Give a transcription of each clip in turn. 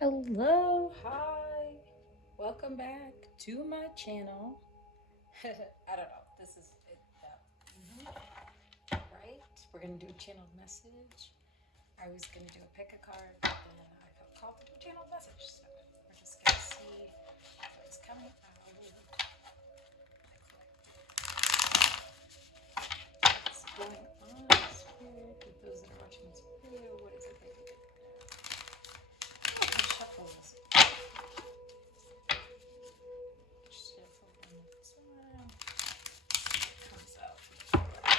Hello, hi, welcome back to my channel. I don't know, this is it, right? We're gonna do a channeled message. I was gonna do a pick a card, but then I felt called to do a channeled message, so we're just gonna see what's coming out. What's going on, Spirit? With those that are watching this video, what is it that you get? Shuffle this. Shuffle on this one. Comes out. I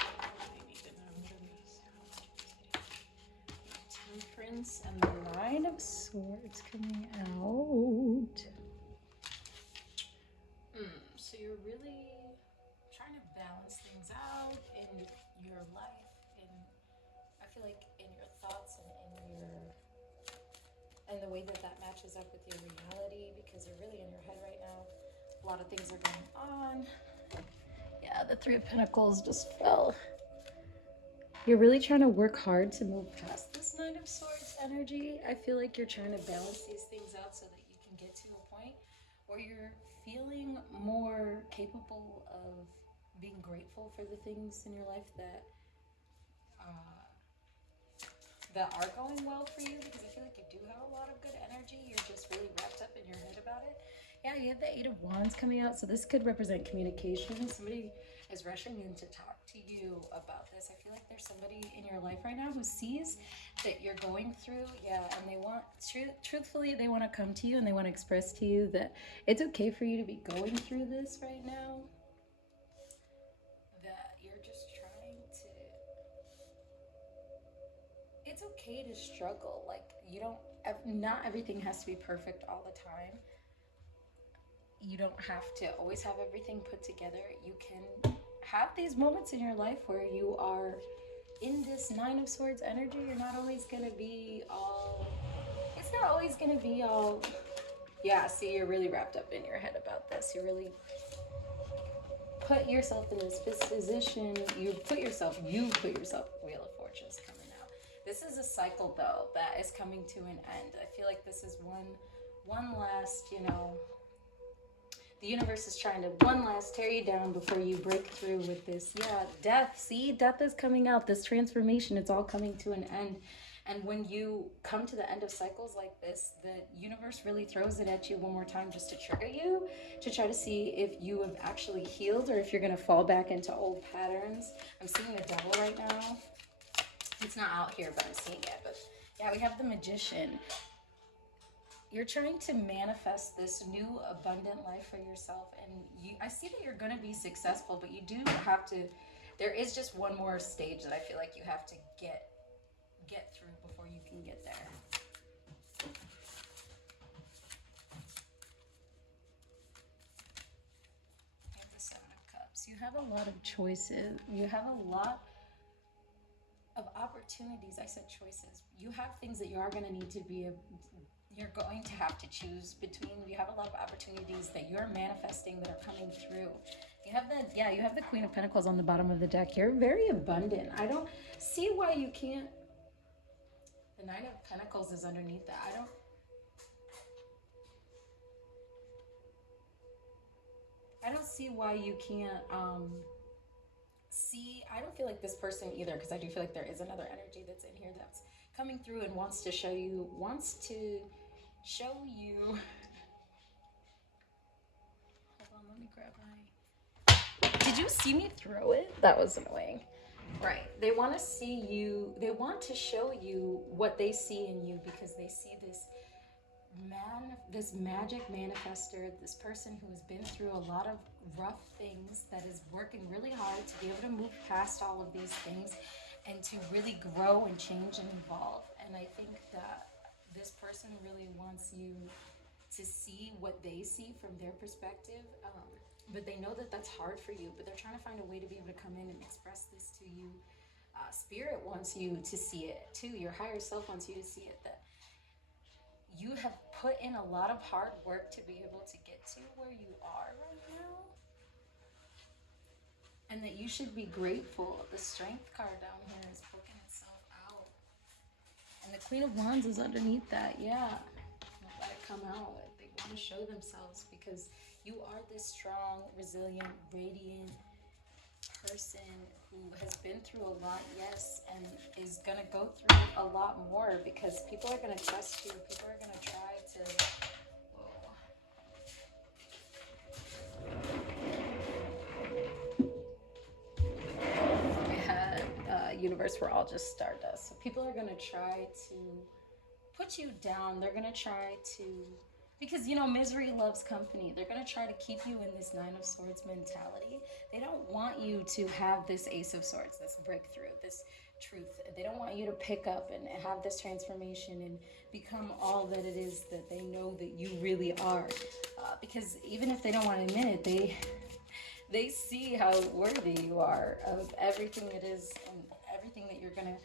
need to know what it is. Temperance and the Nine of Swords coming out. So you're really trying to balance things out in your life, in I feel like in your thoughts and in your and the way that that matches up with your reality, because you're really in your head right now. A lot of things are going on. Yeah, the Three of Pentacles just fell. You're really trying to work hard to move past this Nine of Swords energy. I feel like you're trying to balance these things out so that you can get to a point where you're feeling more capable of being grateful for the things in your life that are going well for you, because I feel like you do have a lot of good energy. You're just really wrapped up in your head about it. Yeah, you have the Eight of Wands coming out, so this could represent communication. Somebody is rushing in to talk to you about this. I feel like there's somebody in your life right now who sees that you're going through, yeah, and they want, truthfully, they want to come to you and they want to express to you that it's okay for you to be going through this right now, that you're just trying to, it's okay to struggle. Like, you don't, not everything has to be perfect all the time. You don't have to always have everything put together. You can have these moments in your life where you are in this Nine of Swords energy. You're not always going to be all, it's not always going to be all, yeah, see, you're really wrapped up in your head about this. You really put yourself in this position. You put yourself, Wheel of Fortune's coming out. This is a cycle, though, that is coming to an end. I feel like this is one last, you know, the universe is trying to one last tear you down before you break through with this. Yeah, death. See, death is coming out. This transformation, it's all coming to an end. And when you come to the end of cycles like this, the universe really throws it at you one more time just to trigger you, to try to see if you have actually healed or if you're going to fall back into old patterns. I'm seeing the devil right now. It's not out here, but I'm seeing it. But yeah, we have the Magician. You're trying to manifest this new abundant life for yourself, and I see that you're going to be successful, but you do have to, there is just one more stage that I feel like you have to get through before you can get there. And the Seven of Cups. You have a lot of choices. You have a lot of opportunities. I said choices. You have things that you are going to need to be, you're going to have to choose between. You have a lot of opportunities that you're manifesting that are coming through. You have you have the Queen of Pentacles on the bottom of the deck. You're very abundant. I don't see why you can't. The Nine of Pentacles is underneath that. I don't see why you can't see. I don't feel like this person either, because I do feel like there is another energy that's in here that's coming through and wants to show you, hold on, let me grab my, did you see me throw it? That was annoying. Right, they want to see you, they want to show you what they see in you, because they see this magic manifester, this person who has been through a lot of rough things, that is working really hard to be able to move past all of these things and to really grow and change and evolve. And I think that this person really wants you to see what they see from their perspective, but they know that that's hard for you, but they're trying to find a way to be able to come in and express this to you. Spirit wants you to see it too. Your higher self wants you to see it, that you have put in a lot of hard work to be able to get to where you are right now, and that you should be grateful. The Strength card down here is poking itself out, and the Queen of Wands is underneath that. Yeah, come out. They want to show themselves because you are this strong, resilient, radiant person who has been through a lot, yes, and is going to go through a lot more because people are going to trust you. People are going to try to... I had universe, we're all just stardust. So people are going to try to put you down. They're going to try to... Because, you know, misery loves company. They're going to try to keep you in this Nine of Swords mentality. They don't want you to have this Ace of Swords, this breakthrough, this truth. They don't want you to pick up and have this transformation and become all that it is that they know that you really are. Because even if they don't want to admit it, they see how worthy you are of everything that is and everything that you're going to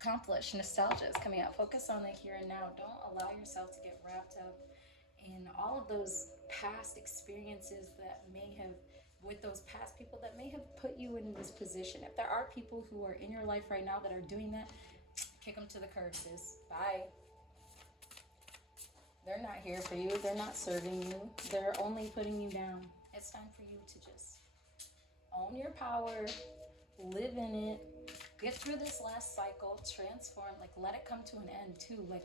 accomplish. Nostalgia is coming out. Focus on the here and now. Don't allow yourself to get wrapped up in all of those past experiences that may have, with those past people that may have put you in this position. If there are people who are in your life right now that are doing that, kick them to the curb, sis. Bye. They're not here for you. They're not serving you. They're only putting you down. It's time for you to just own your power, live in it, get through this last cycle, transform, like let it come to an end too. Like,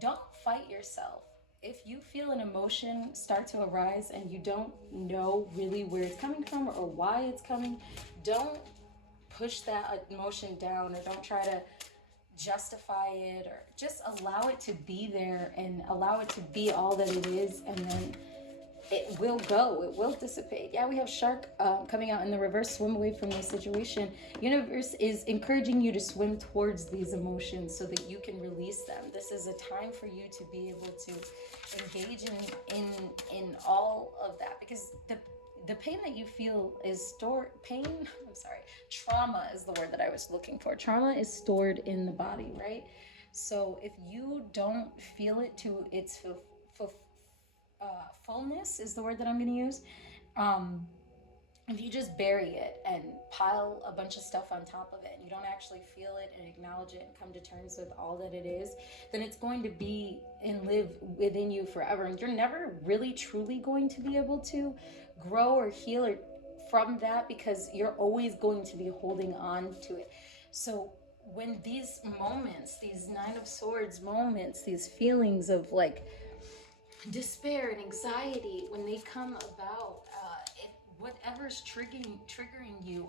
don't fight yourself. If you feel an emotion start to arise and you don't know really where it's coming from or why it's coming, don't push that emotion down or don't try to justify it, or just allow it to be there and allow it to be all that it is, and then it will go, it will dissipate. Yeah, we have shark coming out in the reverse. Swim away from this situation. Universe is encouraging you to swim towards these emotions so that you can release them. This is a time for you to be able to engage in all of that, because the pain that you feel is stored. Trauma is the word that I was looking for. Trauma is stored in the body, right? So if you don't feel it to its fullness is the word that I'm going to use. If you just bury it and pile a bunch of stuff on top of it and you don't actually feel it and acknowledge it and come to terms with all that it is, then it's going to be and live within you forever. And you're never really truly going to be able to grow or heal or from that, because you're always going to be holding on to it. So when these moments, these Nine of Swords moments, these feelings of like despair and anxiety, when they come about, whatever's triggering you,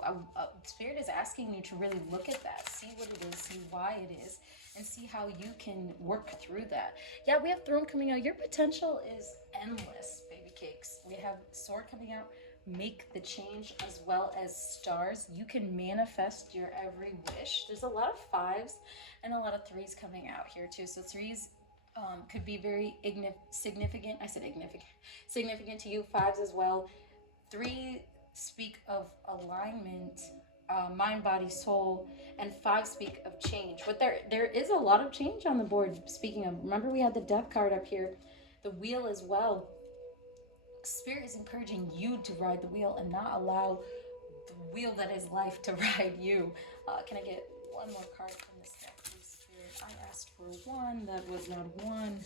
Spirit is asking you to really look at that, see what it is, see why it is, and see how you can work through that. Yeah, we have Throne coming out. Your potential is endless, baby cakes. We have Sword coming out. Make the change, as well as Stars. You can manifest your every wish. There's a lot of 5s and a lot of 3s coming out here too. So 3s could be very significant. I said significant to you. 5s as well. 3 speak of alignment, mind, body, soul, and 5 speak of change. But there is a lot of change on the board. Speaking of, remember we had the Death card up here, the Wheel as well. Spirit is encouraging you to ride the wheel and not allow the wheel that is life to ride you. Can I get one more card from this deck, please, Spirit? I asked for 1, that was not 1.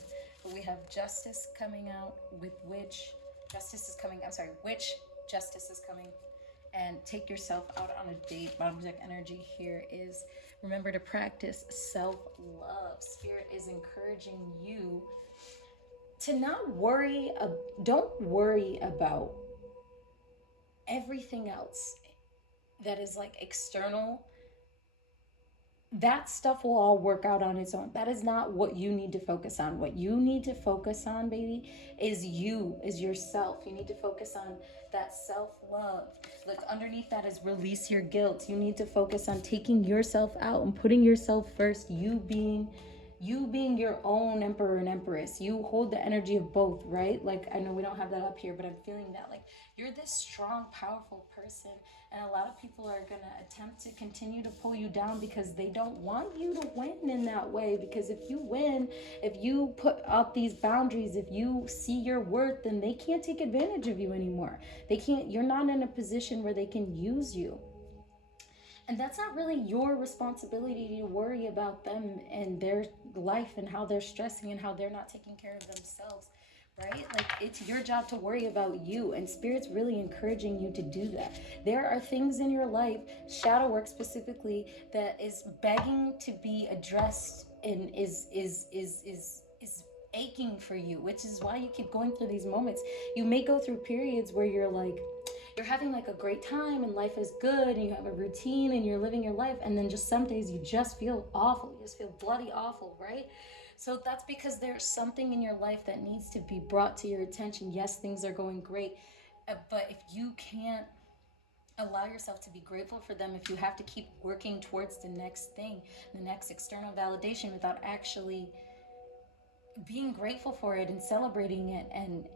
But we have Justice coming out with Witch. Witch, Justice is coming. And take yourself out on a date. Bottom deck energy here is, remember to practice self-love. Spirit is encouraging you to not worry, don't worry about everything else that is like external. That stuff will all work out on its own. That is not what you need to focus on. What you need to focus on, baby, is you, is yourself. You need to focus on that self-love. Like underneath that is release your guilt. You need to focus on taking yourself out and putting yourself first. You being your own emperor and empress. You hold the energy of both, right? Like, I know we don't have that up here, but I'm feeling that. Like, you're this strong, powerful person, and a lot of people are going to attempt to continue to pull you down because they don't want you to win in that way. Because if you win, if you put up these boundaries, if you see your worth, then they can't take advantage of you anymore. You're not in a position where they can use you. And that's not really your responsibility to worry about them and their life and how they're stressing and how they're not taking care of themselves. right? Like, it's your job to worry about you, and Spirit's really encouraging you to do that. There are things in your life, shadow work specifically, that is begging to be addressed and is aching for you, which is why you keep going through these moments. You may go through periods where you're like, you're having like a great time and life is good and you have a routine and you're living your life, and then just some days you just feel awful, you just feel bloody awful, right? So that's because there's something in your life that needs to be brought to your attention. Yes, things are going great, but if you can't allow yourself to be grateful for them, if you have to keep working towards the next thing, the next external validation, without actually being grateful for it and celebrating it, and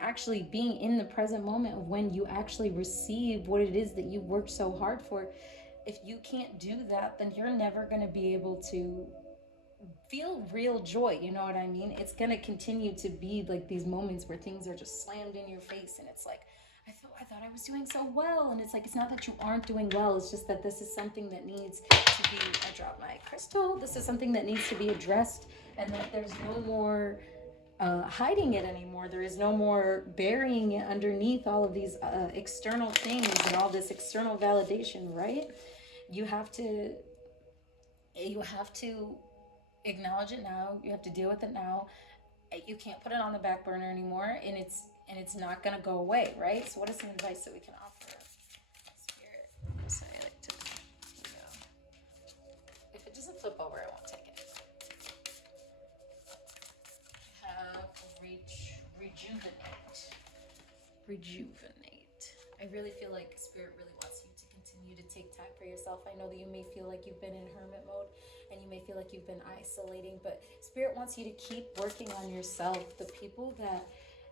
actually being in the present moment of when you actually receive what it is that you worked so hard for, if you can't do that, then you're never going to be able to feel real joy. You know what I mean? It's going to continue to be like these moments where things are just slammed in your face, and it's like, I thought I was doing so well, and it's like, it's not that you aren't doing well, it's just that this is something that needs to be, I dropped my crystal, this is something that needs to be addressed, and that there's no more hiding it anymore. There is no more burying it underneath all of these external things and all this external validation, right? You have to acknowledge it now. You have to deal with it now. You can't put it on the back burner anymore, and it's not gonna go away, right? So what is some advice that we can offer Spirit? So I like to, you know, if it doesn't flip over, I won't take it. Have rejuvenate. I really feel like Spirit really wants you to continue to take time for yourself. I know that you may feel like you've been in hermit mode and you may feel like you've been isolating, but Spirit wants you to keep working on yourself. The people that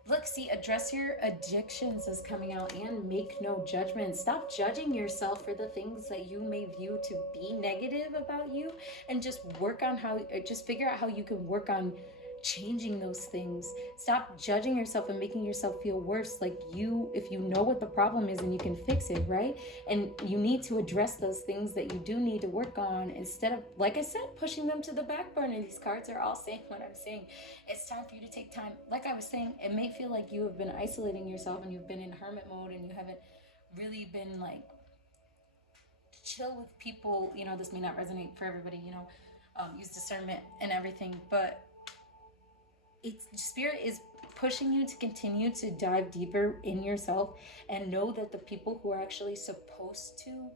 look, see, address your addictions is coming out, and make no judgment. Stop judging yourself for the things that you may view to be negative about you, and just work on just figure out how you can work on changing those things. Stop judging yourself and making yourself feel worse. Like, if you know what the problem is and you can fix it, right? And you need to address those things that you do need to work on, instead of, like I said, pushing them to the back burner. These cards are all saying what I'm saying. It's time for you to take time. Like I was saying, it may feel like you have been isolating yourself and you've been in hermit mode and you haven't really been like chill with people. You know, this may not resonate for everybody, you know, use discernment and everything, but Spirit is pushing you to continue to dive deeper in yourself, and know that the people who are actually supposed to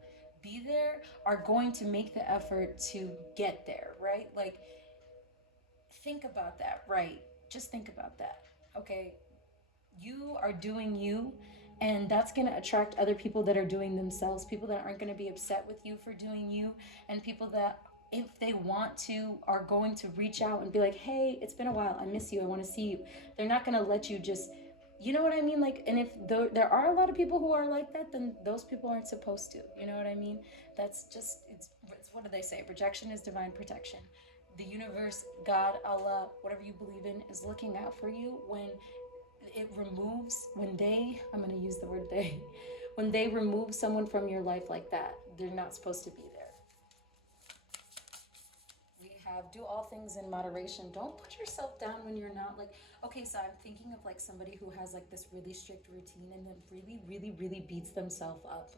be there are going to make the effort to get there, right? Like, think about that, right? Just think about that, okay? You are doing you, and that's going to attract other people that are doing themselves, people that aren't going to be upset with you for doing you, and people that, if they want to, are going to reach out and be like, hey, it's been a while, I miss you, I want to see you. They're not going to let you just, you know what I mean? Like, and if there are a lot of people who are like that, then those people aren't supposed to, you know what I mean? That's just, it's what do they say? Rejection is divine protection. The universe, God, Allah, whatever you believe in, is looking out for you when I'm going to use the word they, when they remove someone from your life like that, they're not supposed to be there. We have do all things in moderation. Don't put yourself down when you're not, like, okay, so I'm thinking of like somebody who has like this really strict routine and then really beats themselves up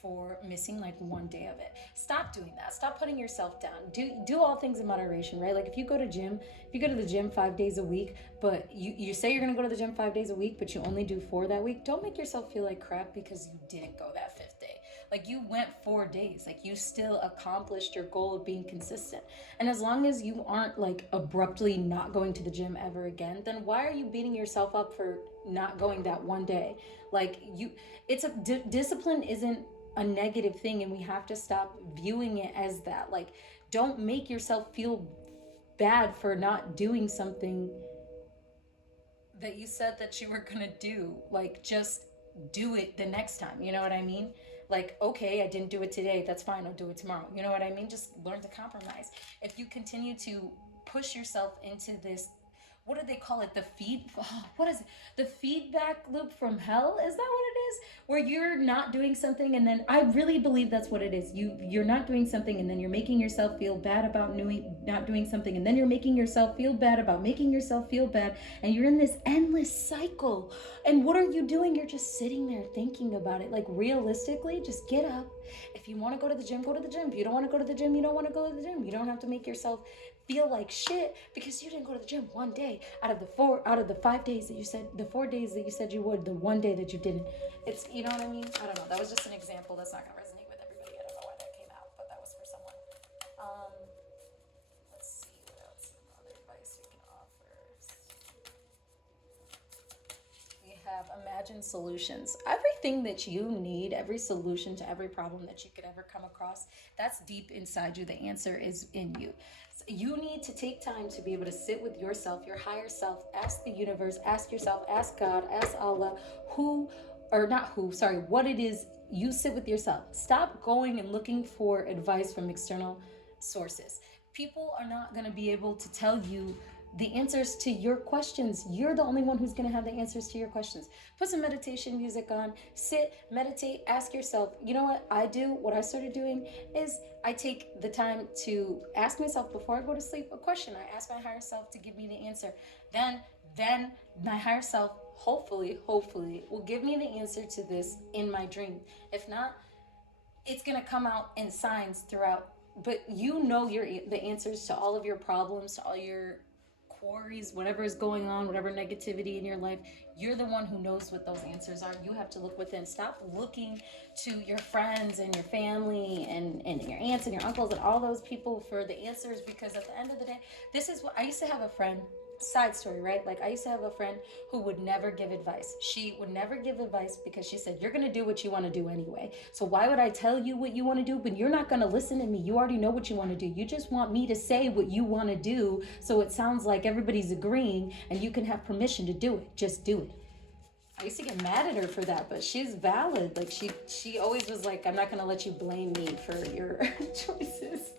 for missing like one day of it. Stop doing that. Stop putting yourself down. Do all things in moderation, right? Like, if you go to the gym 5 days a week, but you say you're gonna go to the gym 5 days a week, but you only do 4 that week, don't make yourself feel like crap because you didn't go that 5th day. Like, you went 4 days. Like, you still accomplished your goal of being consistent. And as long as you aren't like abruptly not going to the gym ever again, then why are you beating yourself up for not going that one day? Like, discipline isn't a negative thing, and we have to stop viewing it as that. Like, don't make yourself feel bad for not doing something that you said that you were gonna do. Like, just do it the next time, you know what I mean? Like, okay, I didn't do it today, that's fine, I'll do it tomorrow, you know what I mean? Just learn to compromise. If you continue to push yourself into this, what do they call it? What is it? The feedback loop from hell? Is that what it is? where you're not doing something and then, I really believe that's what it is. You're not doing something and then you're making yourself feel bad about not doing something, and then you're making yourself feel bad about making yourself feel bad, and you're in this endless cycle. And what are you doing? You're just sitting there thinking about it. Like, realistically, just get up. If you want to go to the gym, go to the gym. If you don't want to go to the gym, you don't want to go to the gym. You don't have to make yourself feel like shit because you didn't go to the gym one day out of the 5 days that you said, the 4 days that you said you would, the one day that you didn't. It's, you know what I mean? I don't know. That was just an example. That's not gonna resonate with everybody. I don't know why that came out, but that was for someone. Let's see what else other advice we can offer. We have imagined solutions. Everything that you need, every solution to every problem that you could ever come across, that's deep inside you. The answer is in you. So you need to take time to be able to sit with yourself, your higher self, ask the universe, ask yourself, ask God, ask Allah, what it is. You sit with yourself. Stop going and looking for advice from external sources. People are not going to be able to tell you the answers to your questions. You're the only one who's going to have the answers to your questions. Put some meditation music on, sit, meditate, ask yourself. You know what I do? What I started doing is I take the time to ask myself before I go to sleep a question. I ask my higher self to give me the answer. Then my higher self, hopefully, will give me the answer to this in my dream. If not, it's going to come out in signs throughout. But you know the answers to all of your problems, to all your quarries, whatever is going on, whatever negativity in your life. You're the one who knows what those answers are. You have to look within. Stop looking to your friends and your family and your aunts and your uncles and all those people for the answers, because at the end of the day, this is what I used to have a friend. Side story, right? Like, I used to have a friend who would never give advice. She would never give advice because she said, you're going to do what you want to do anyway. So why would I tell you what you want to do? But you're not going to listen to me. You already know what you want to do. You just want me to say what you want to do, so it sounds like everybody's agreeing and you can have permission to do it. Just do it. I used to get mad at her for that, but she's valid. Like, she always was like, I'm not going to let you blame me for your choices.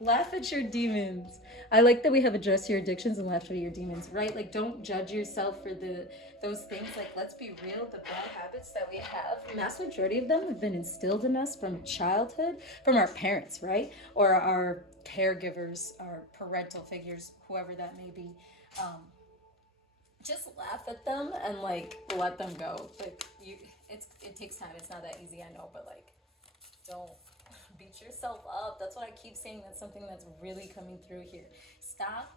Laugh at your demons. I like that we have addressed your addictions and laughed at your demons, right? Like, don't judge yourself for those things. Like, let's be real, the bad habits that we have, the mass majority of them have been instilled in us from childhood, from our parents, right? Or our caregivers, our parental figures, whoever that may be. Just laugh at them and, like, let them go. Like, it takes time. It's not that easy, I know, but, like, don't beat yourself up. That's what I keep saying. That's something that's really coming through here. Stop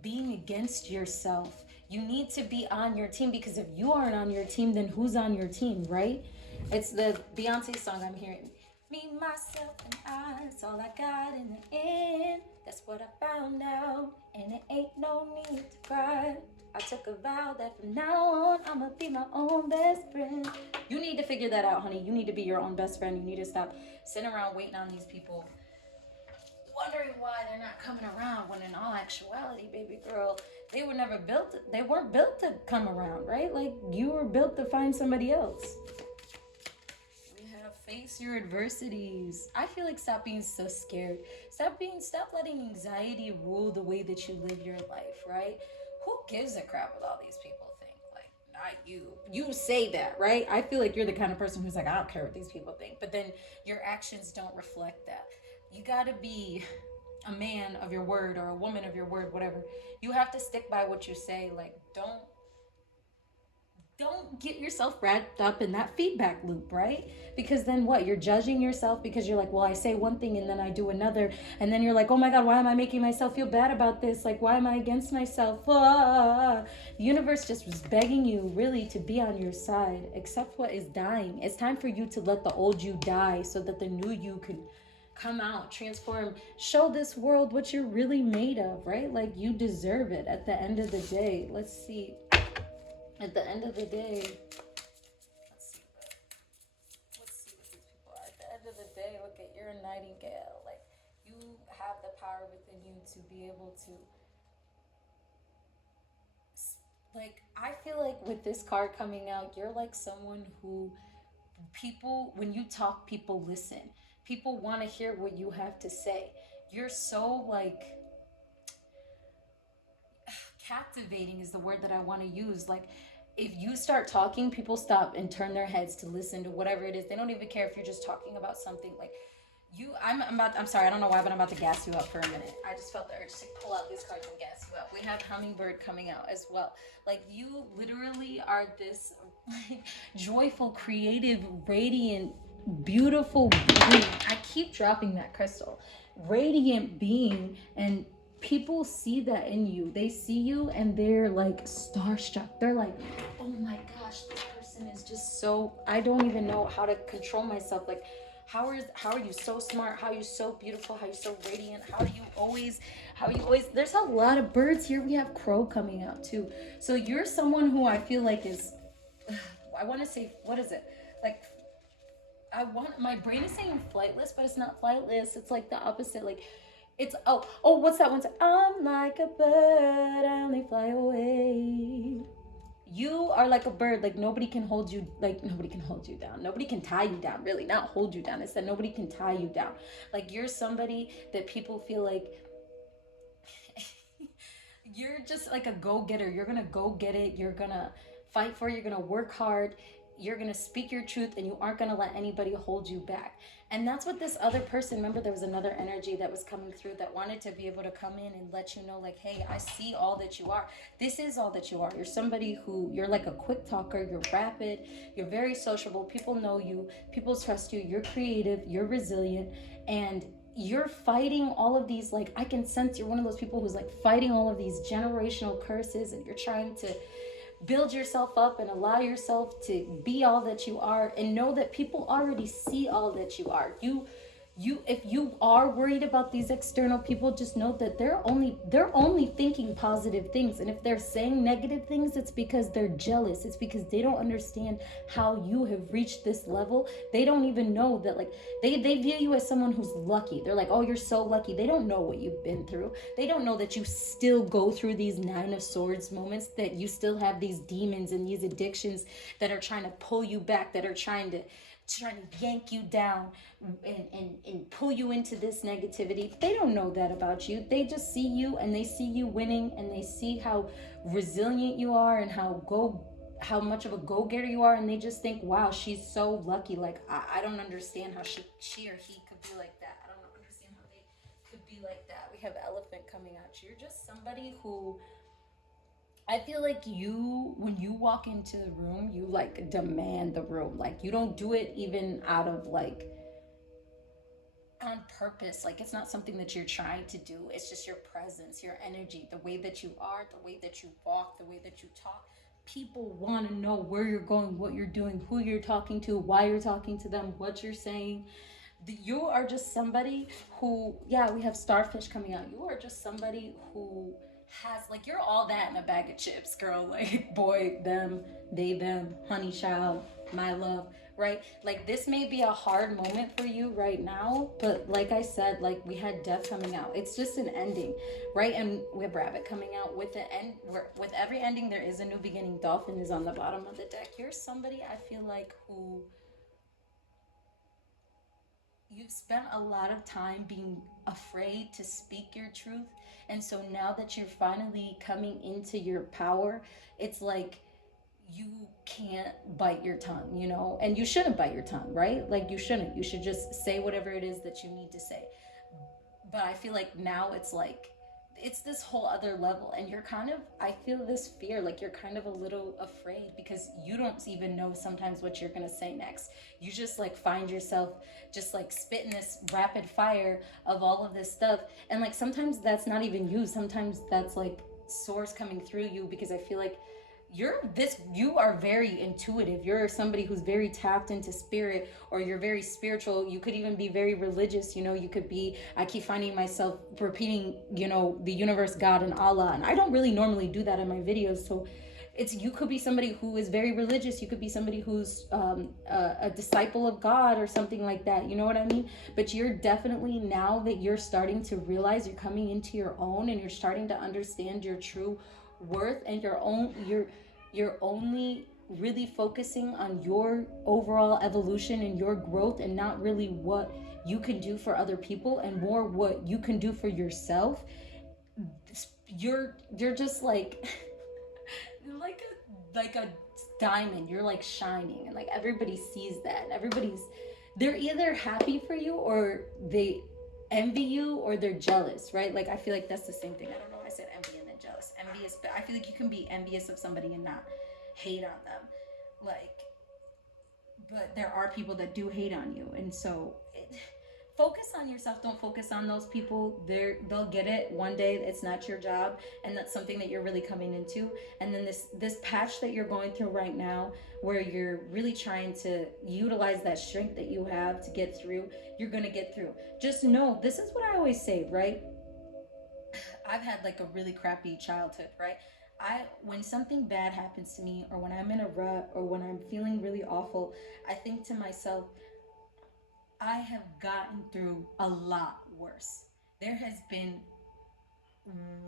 being against yourself. You need to be on your team, because if you aren't on your team, then who's on your team, right? It's the Beyonce song I'm hearing. Me, myself, and I, it's all I got in the end. That's what I found out, and it ain't no need to cry. I took a vow that from now on, I'ma be my own best friend. You need to figure that out, honey. You need to be your own best friend. You need to stop sitting around waiting on these people, wondering why they're not coming around, when in all actuality, baby girl, they weren't built to come around, right? Like, you were built to find somebody else. We have face your adversities. I feel like stop being so scared. Stop letting anxiety rule the way that you live your life, right? Who gives a crap what all these people think? Like, not you. You say that, right? I feel like you're the kind of person who's like, I don't care what these people think. But then your actions don't reflect that. You gotta be a man of your word, or a woman of your word, whatever. You have to stick by what you say. Like, don't get yourself wrapped up in that feedback loop, right? Because then what? You're judging yourself because you're like, well, I say one thing and then I do another. And then you're like, oh my God, why am I making myself feel bad about this? Like, why am I against myself? The universe just was begging you really to be on your side. Accept what is dying. It's time for you to let the old you die so that the new you can come out, transform, show this world what you're really made of, right? Like, you deserve it at the end of the day. Let's see. At the end of the day, let's see what these people are. At the end of the day, look at, you're a nightingale. Like, you have the power within you to be able to, like, I feel like with this card coming out, you're like someone who people, when you talk, people listen. People want to hear what you have to say. You're so, like, captivating is the word that I want to use. Like, if you start talking, people stop and turn their heads to listen to whatever it is. They don't even care if you're just talking about something like I'm sorry, I don't know why, but I'm about to gas you up for a minute. I just felt the urge to pull out these cards and gas you up. We have Hummingbird coming out as well. Like, you literally are this like joyful, creative, radiant, beautiful being. I keep dropping that crystal. Radiant being, and people see that in you. They see you and they're like starstruck. They're like, oh my gosh, this person is just so, I don't even know how to control myself. Like, how are you so smart? How are you so beautiful? How are you so radiant? How are you always, there's a lot of birds here. We have crow coming out too. So you're someone who I feel like is, I want to say, what is it? Like, my brain is saying flightless, but it's not flightless. It's like the opposite. Like, it's, what's that one? I'm like a bird, I only fly away. You are like a bird. Like, nobody can hold you, nobody can hold you down. Nobody can tie you down, really. Not hold you down. It's that nobody can tie you down. Like, you're somebody that people feel like you're just like a go-getter. You're gonna go get it. You're gonna fight for it. You're gonna work hard. You're gonna speak your truth, and you aren't gonna let anybody hold you back. And that's what this other person, remember, there was another energy that was coming through that wanted to be able to come in and let you know, like, hey, I see all that you are. This is all that you are. You're somebody who, you're like a quick talker. You're rapid. You're very sociable. People know you. People trust you. You're creative. You're resilient. And you're fighting all of these, like, I can sense you're one of those people who's like fighting all of these generational curses, and you're trying to build yourself up and allow yourself to be all that you are, and know that people already see all that you are. If you are worried about these external people, just know that they're only thinking positive things. And if they're saying negative things, it's because they're jealous. It's because they don't understand how you have reached this level. They don't even know that, like, they view you as someone who's lucky. They're like, oh, you're so lucky. They don't know what you've been through. They don't know that you still go through these Nine of Swords moments, that you still have these demons and these addictions that are trying to pull you back, that are trying to yank you down and pull you into this negativity. They don't know that about you. They just see you, and they see you winning, and they see how resilient you are, and how much of a go-getter you are, and they just think, wow, she's so lucky. Like, I don't understand how she or he could be like that. I don't understand how they could be like that. We have Elephant coming at you. You're just somebody who, I feel like when you walk into the room, you like demand the room. Like, you don't do it even out of like on purpose. Like, it's not something that you're trying to do. It's just your presence, your energy, the way that you are, the way that you walk, the way that you talk. People want to know where you're going, what you're doing, who you're talking to, why you're talking to them, what you're saying. You are just somebody who, yeah, we have Starfish coming out. You are just somebody who has, like, you're all that in a bag of chips, girl. Like, boy, them, they, them, honey child, my love, right? Like, this may be a hard moment for you right now, but like I said, like, we had Death coming out. It's just an ending, right? And we have Rabbit coming out. With the end, with every ending, there is a new beginning. Dolphin is on the bottom of the deck. You're somebody, I feel like, who you've spent a lot of time being afraid to speak your truth. And so now that you're finally coming into your power, it's like you can't bite your tongue, you know? And you shouldn't bite your tongue, right? Like, you shouldn't. You should just say whatever it is that you need to say. But I feel like now it's like, it's this whole other level, and you're kind of, I feel this fear, like you're kind of a little afraid, because you don't even know sometimes what you're gonna say next. You just like find yourself just like spitting this rapid fire of all of this stuff, and like sometimes that's not even you. Sometimes that's like source coming through you, because I feel like you are very intuitive. You're somebody who's very tapped into spirit, or you're very spiritual. You could even be very religious, you know. You could be, I keep finding myself repeating, you know, the universe, God, and Allah, and I don't really normally do that in my videos. So you could be somebody who is very religious. You could be somebody who's a disciple of God or something like that, you know what I mean? But you're definitely, now that you're starting to realize you're coming into your own, and you're starting to understand your true worth, and you're only really focusing on your overall evolution and your growth, and not really what you can do for other people, and more what you can do for yourself. You're just like like a diamond. You're like shining, and like everybody sees that, and they're either happy for you, or they envy you, or they're jealous, right? Like I feel like that's the same thing. I don't know why I said envy and then jealous. Envious, but I feel like you can be envious of somebody and not hate on them. Like, but there are people that do hate on you, and so focus on yourself. Don't focus on those people. They'll get it one day. It's not your job, and that's something that you're really coming into. And then this patch that you're going through right now, where you're really trying to utilize that strength that you have to get through, you're gonna get through. Just know, this is what I always say, right? I've had like a really crappy childhood, right? When something bad happens to me, or when I'm in a rut, or when I'm feeling really awful, I think to myself, I have gotten through a lot worse. There has been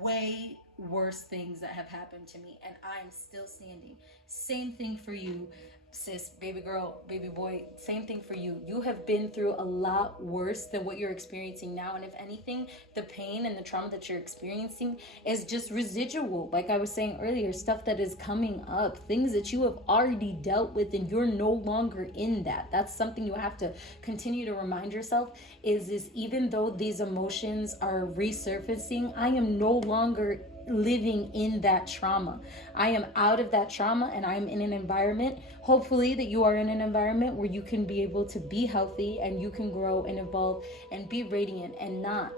way worse things that have happened to me, and I'm still standing. Same thing for you, sis, baby girl, baby boy. Same thing for you. You have been through a lot worse than what you're experiencing now, and if anything, the pain and the trauma that you're experiencing is just residual. Like I was saying earlier, stuff that is coming up, things that you have already dealt with, and you're no longer in that. That's something you have to continue to remind yourself, is even though these emotions are resurfacing, I am no longer living in that trauma. I am out of that trauma, and I'm in an environment, hopefully that you are in an environment where you can be able to be healthy, and you can grow and evolve and be radiant, and not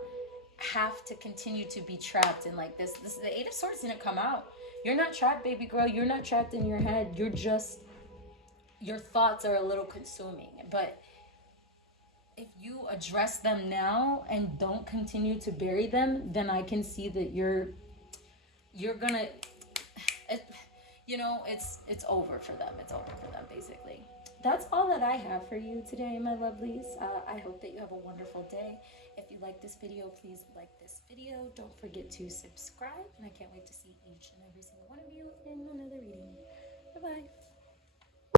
have to continue to be trapped in like this. The Eight of Swords didn't come out. You're not trapped, baby girl. You're not trapped in your head. You're just, your thoughts are a little consuming. But if you address them now and don't continue to bury them, then I can see that you're gonna, it's over for them. It's over for them, basically. That's all that I have for you today, my lovelies. I hope that you have a wonderful day. If you like this video, please like this video. Don't forget to subscribe, and I can't wait to see each and every single one of you